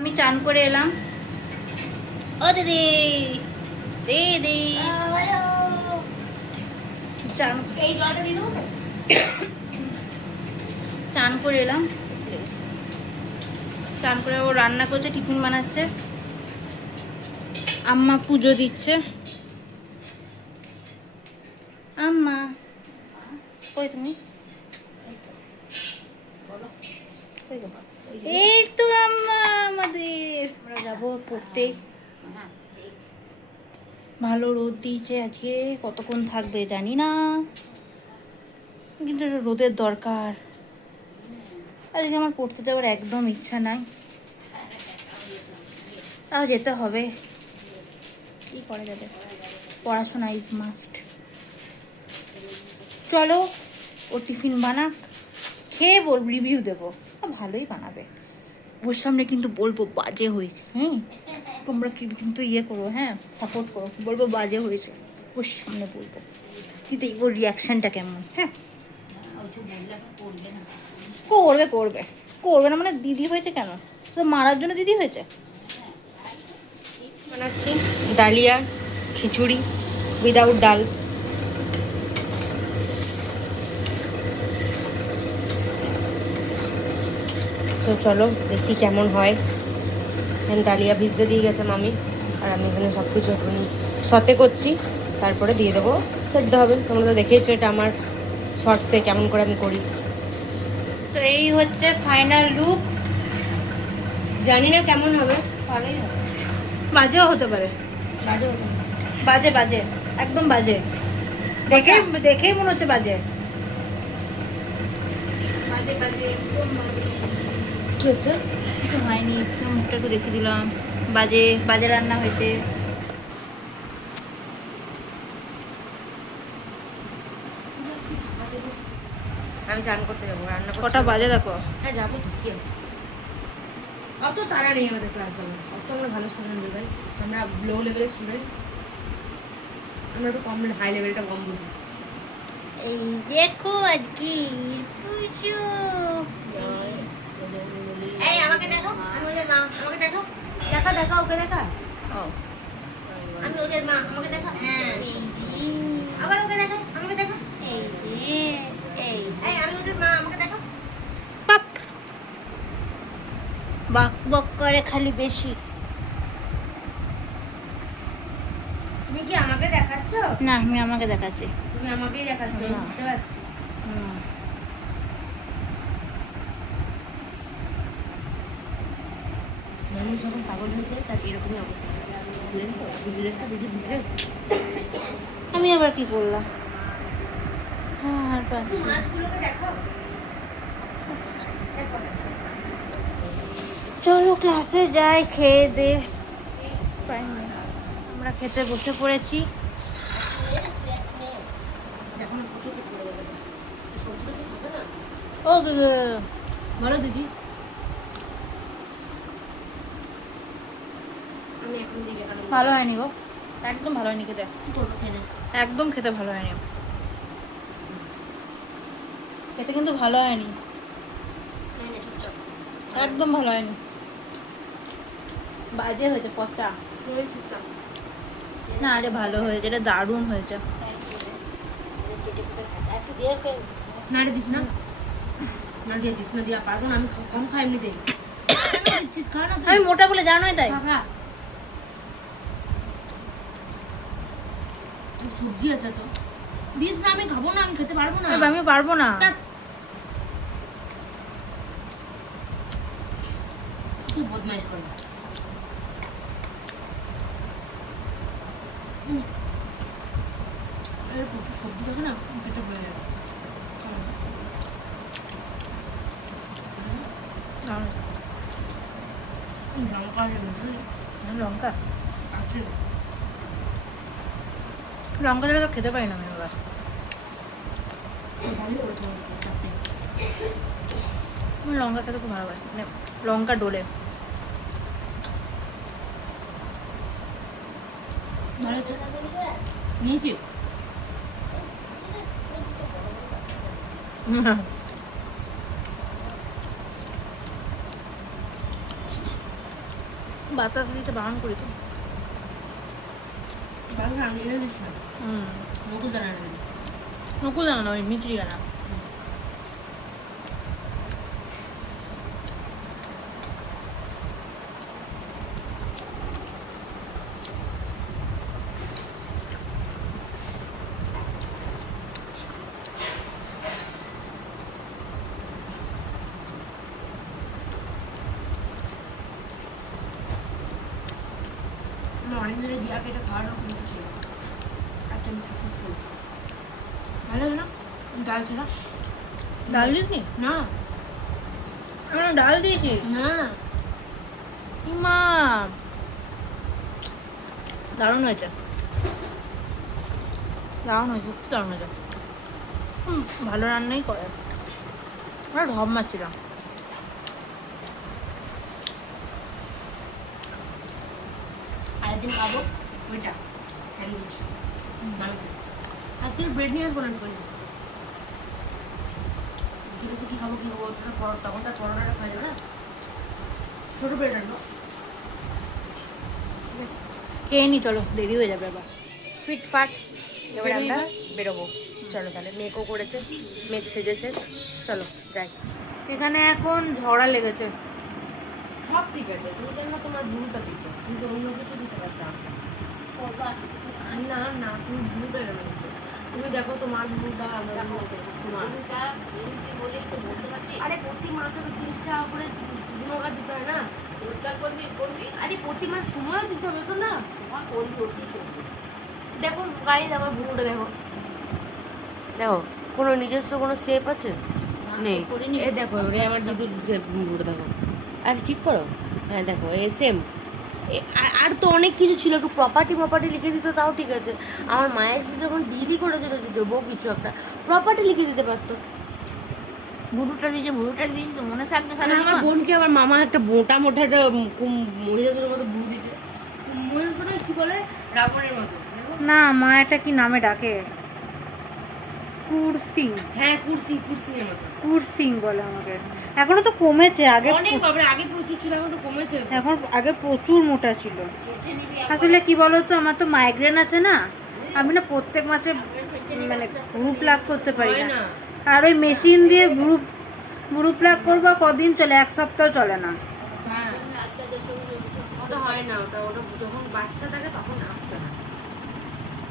আমি চান করে এলাম। ও দিদি, দিদি চান এই জলটা দিয়ে দেবো তো? চান করে এলাম। চান করে ও রান্না করছে, টিফিন বানাচ্ছে, আম্মা পুজো দিচ্ছে। আম্মা কই তুমি? এই তো আম্মা, আমাদের আমরা যাবো পড়তে। ভালো রোদ দিয়েছে আজকে, কতক্ষণ থাকবে জানি না, কিন্তু রোদের দরকার। আজকে আমার পড়তে যাওয়ার একদম ইচ্ছা নাই, তাও যেতে হবে। কি করা যাবে, পড়াশোনা ইজ মাস্ট। চলো, ও টিফিন বানাক, খেয়ে রিভিউ দেবো। ভালোই বানাবে, ওর সামনে কিন্তু বলবো বাজে হয়েছে। তোমরা কিন্তু ইয়ে করো, হ্যাঁ সাপোর্ট করো, বলবো বাজে হয়েছে, ওর সামনে বলবো। কিন্তু ওর রিয়াকশানটা কেমন? হ্যাঁ করবে করবে করবে না মানে? দিদি হয়েছে কেন? তো মারার জন্য দিদি হয়েছে? বানাচ্ছি ডালিয়া খিচুড়ি উইদাউট ডাল। তো চলো দেখি কেমন হয়। এখানে ডালিয়া ভিজতে দিয়ে গেছে মামি, আর আমি এখানে সব কিছু সতে করছি, তারপরে দিয়ে দেবো, সেদ্ধ হবে। তোমরা তো দেখেইছো এটা আমার শর্টসে কেমন করে আমি করি। তো এই হচ্ছে ফাইনাল লুক। জানি না কেমন হবে, ভালোই হবে, বাজেও হতে পারে। বাজে হতে হবে। বাজে বাজে, একদম বাজে, দেখে দেখেই মনে হচ্ছে বাজে। বাজে বাজে, একদম বাজে। কি হচ্ছে? কিছু হয়নি, মুখটা একটু দেখে দিলাম। বাজে বাজে রান্না হয়েছে। আমি চান করতে যাবো, রান্না করতে কটা যাবো। বাজে দেখো। হ্যাঁ যাবো তো, কি আছে, অত তারা নেই আমাদের ক্লাস যাবো। অত আমরা ভালো স্টুডেন্ট ভাই, আমরা লো লেভেলের স্টুডেন্ট, আমরা একটু কম হাই লেভেলটা কম বুঝি। এই দেখো আজকে পুজো। এই আমাকে দেখো, আমি ওদের মা, আমাকে দেখো, দেখা দেখা ওকে দেখা, ও আমি ওদের মা, আমাকে দেখো। হ্যাঁ আবার ওকে দেখো, আমাকে দেখো, এই যে, এই এই আমি ওদের মা, আমাকে দেখো। পাপ বক বক করে খালি বেশি। তুমি কি আমাকে দেখাচ্ছ? না, আমি আমাকে দেখাচ্ছি। তুমি আমাকেই দেখাচ্ছ, আমি না। বুঝতে পারছি। হুম। মানুষ যখন পাগল হয়ে যায় তার এরকমই অবস্থা। বুঝলেন তো, বুঝলেন তো দিদি, বুঝলেন? আমি আবার কি করলাম? হ্যাঁ আর পাচ্ছি না। মাছগুলোকে দেখো। চলো ক্লাসে যাই, খেয়ে দে। পাইনি। আমরা খেতে বসে পড়েছি। এখন প্রচুর পড়ে যাবে, সবজিটা কি খাবে না? ও বলো দিদি, আমি এখন দিকে ভালো হয়নি গো, একদম ভালো হয়নি খেতে, কি করবো খেয়ে? একদম খেতে ভালো হয়নি। খেতে কিন্তু ভালো হয়নি, খেয়ে নে চুপচাপ, একদম ভালো হয়নি, বাজে হয়েছে, পচা। খেয়ে চুপচাপ। না আরে ভালো হয়েছে, এটা দারুণ হয়েছে। না রে দিস না, না দিয়ে দিস না, দিয়া পারবো না, আমি কম খাই এমনিতে। দিচ্ছিস খা না তুই, আমি মোটা বলে জানোই তাই। খা খা। সবজি আছে তো, দিস না, আমি খাবো না, আমি খেতে পারবো না। আমি পারবো না। শুধু বদমাইশ করে। প্রচুর সবজি থাকে না, পেটে ভরে যাবে। লঙ্কা লঙ্কা, আছে, লঙ্কা ছাড়া তো খেতে পারি না আমি আবার। আমি লঙ্কা খেতে খুব ভালোবাসি, মানে লঙ্কা ডোলে। ভালো হচ্ছে নিয়েছি। বাতাস দিতে বারণ করি তো। এনে দিস না, নকুল দানা এনে দিস। নকুল দানা না, ওই মিচড়ি দানা। অনেক দিনে দিয়াকে এটা খাওয়ানো খুবই ছিল, আজকে আমি সাকসেসফুল। ভালো লাগে না ডাল ছাড়া? ডাল দিয়েছি না ডাল দিয়েছি না, মা, দারুণ হয়েছে, দারুণ হয়েছে, খুব দারুণ হয়েছে। ভালো রান্নাই করে, আমরা ঢপ মারছিলাম। আরেকদিন খাবো ওইটা স্যান্ডউইচ। আজকে ব্রেড নিয়ে আসবো না করে ঠিক আছে, কি খাবো কি খাবো, তখন তার পরোটাটা খাই না, ছোটো ব্রেড আনবো। খেয়ে নি, চলো, দেরি হয়ে যাবে আবার। ফিটফাট এবার আমরা বেরোবো। চলো তাহলে, মেকও করেছে, মেক সেজেছে, চলো যাই। এখানে এখন ঝড়া লেগেছে। সব ঠিক আছে, তুমি কেন তোমার ভুলটা দিচ্ছ, তুমি তো অন্য কিছু দিতে পারতাম। না না, তুমি ভুলটা কেন দিচ্ছ? তুমি দেখো তোমার ভুলটা, আমার আরে প্রতি মাসে তো 30 টাকা করে গুণগার দিতে হয় না, রোজগার করবি করবি, আরে প্রতি মাস সময় দিতে হবে তো না, সময় করবি অতি করবি। দেখো গাইজ আমার ভুলটা দেখো, দেখো কোনো নিজস্ব কোনো শেপ আছে নেই, এ দেখো এবারে আমার দিদির যে ভুলটা দেখো, আর ঠিক করো, হ্যাঁ দেখো এ সেম। আর তো অনেক কিছু ছিল, একটু প্রপার্টি লিখে দিত তাও ঠিক আছে। আমার মায়ের এসে যখন দিদি করেছিল যে দেবো কিছু একটা, প্রপার্টি লিখে দিতে পারতো। ভুরুটা দিয়েছি তো মনে থাকবে আর আমার বোনকে আমার মামা একটা মোটা একটা মহিষাসুরের মতো ভুরু দিতে, মহিষাসুরের কি বলে, রাবণের মতো দেখো। না, মা এটা কি নামে ডাকে? কুরসিং। হ্যাঁ কুরসি এর মতো, কুরসিং বলে আমাকে। এখনো তো কমেছে, আগে অনেক বাবা, আগে প্রচুর ছিল, এখন তো কমেছে। এখন আগে প্রচুর মোটা ছিল। আসলে কি বলতো, আমার তো মাইগ্রেন আছে না, আমি না প্রত্যেক মাসে মানে ভ্রু প্লাক করতে পারি হয় না। না। আর ওই মেশিন দিয়ে ভ্রু প্লাক করবো, কদিন চলে, এক সপ্তাহ চলে না। হ্যাঁ ওটা হয় না, ওটা যখন বাচ্চা থাকে তখন আসতে হয়।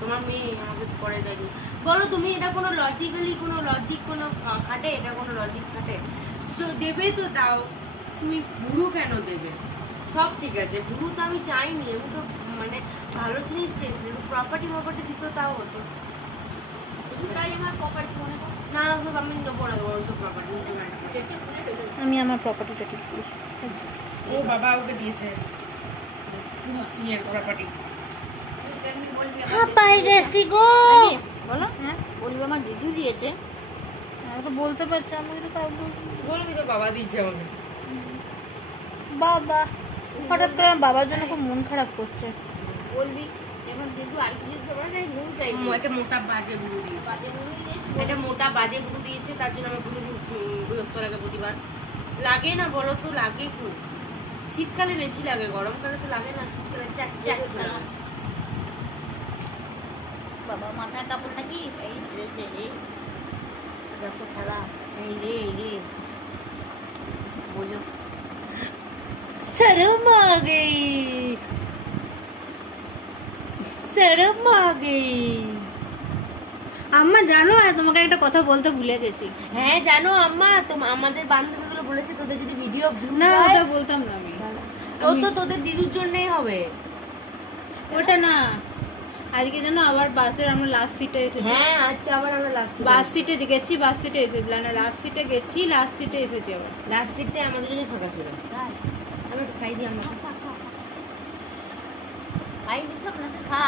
তোমার মেয়ে আমাকে করে দেয়নি, বলো তুমি এটা কোনো লজিক্যালি কোনো লজিক কোনো খাটে, এটা কোনো লজিক খাটে? দেবে তো দাও, তুমি ভুরু কেন দেবে? সব ঠিক আছে, ভুরু তো আমি চাইনি, আমি তো মানে ভালো জিনিস চেয়েছি, প্রপার্টি দিত তাও হতো। তাই আমার প্রপার্টি মনে কর না ওসব আমি নেবো না, ওসব প্রপার্টি আমি আমার প্রপার্টিটা ঠিক করি। ও বাবা ওকে দিয়েছে কুরসি এর প্রপার্টি। পাই গেছি গো। বলো হ্যাঁ, বলবো আমার দিদি দিয়েছে। আমি তো বলতে পারছি, আমি তো তাও বলছি। বলবি তো বাবা দিয়েছে আমাকে। বাবা, হঠাৎ করে আমার বাবার জন্য খুব মন খারাপ করছে। বলবি এখন দিদু আর কিছু দেবো না, ভুরুটাই একটা মোটা বাজে গুরু দিয়েছে, একটা মোটা বাজে গুরু দিয়েছে, তার জন্য আমার প্রতিদিন বিরক্ত লাগে, প্রতিবার লাগে না, বলো তো লাগে খুব। শীতকালে বেশি লাগে, গরমকালে তো লাগে না, শীতকালে চ্যাট লাগে। বাবা মাথায় কাপড় নাকি এই ড্রেসে রে, দেখো খেলা এই রে বোঝো। शर्म आ गई। আম্মা জানো, আর তোমাকে একটা কথা বলতে ভুলে গেছি। হ্যাঁ জানো আম্মা, আমাদের বান্ধবীগুলো বলেছে তোদের যদি ভিডিও ভিউ না, হয়, ওটা বলতাম না আমি। তো তোদের দিদুর জন্যই হবে। ওটা না, আজকে জানো আবার বাসের আমরা লাস্ট সিটে এসেছি। হ্যাঁ আজকে আবার আমরা লাস্ট বাস সিটে গেছি, বাস সিটে এসেছি না, লাস্ট সিটে গেছি, লাস্ট সিটে এসেছি আবার। লাস্ট সিটটা আমাদের জন্য ফাঁকা ছিল। আমি একটু খাই দিই আমরা। খাই দিচ্ছ না, খা।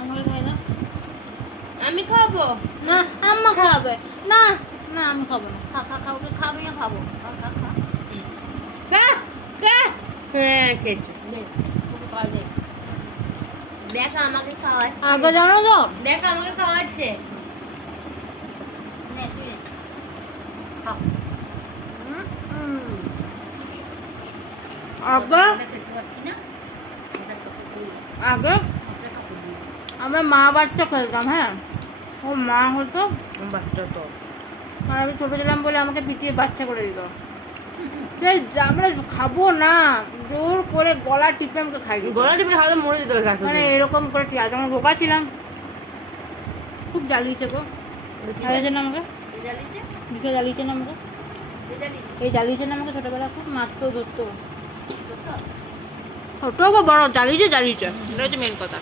আমাকে খাই না। আমি খাবো না, আম্মা খাবে না। না, আমি খাবো না। খা ওকে খাবে, খাবো খা। খা খা। হ্যাঁ কেছে দে তোকে খাই দে, দেখ আমাকে খাওয়াচ্ছে, আগে জানো তো, দেখ আমাকে খাওয়াচ্ছে। নে তুই খা। আগে আমরা খেতে পারছি না হাতের কাপড় খুলে আগে হাতের কাপড় দিয়ে আমরা মা বাচ্চা খেলতাম, হ্যাঁ। ও মা হতো, বাচ্চা তো আর আমি ছোটো ছিলাম বলে আমাকে পিটিয়ে বাচ্চা করে দিত। সেই আমরা খাবো না, জোর করে গলা টিপে আমাকে খাই দিত। গলা টিপে খাওয়া মরে যেত মানে এরকম করে ঠিক আছে, আমার বোকা ছিলাম, খুব জ্বালিয়েছে গো। জ্বালিয়েছে না আমাকে, এই জ্বালিয়েছে দিশা জ্বালিয়েছে না আমাকে, এই জ্বালিয়েছে এই জ্বালিয়েছে না আমাকে ছোটোবেলা, খুব মারতো ধরতো। তো ছোটো বা বড় জ্বালিয়েছে, এটা হচ্ছে মেন কথা।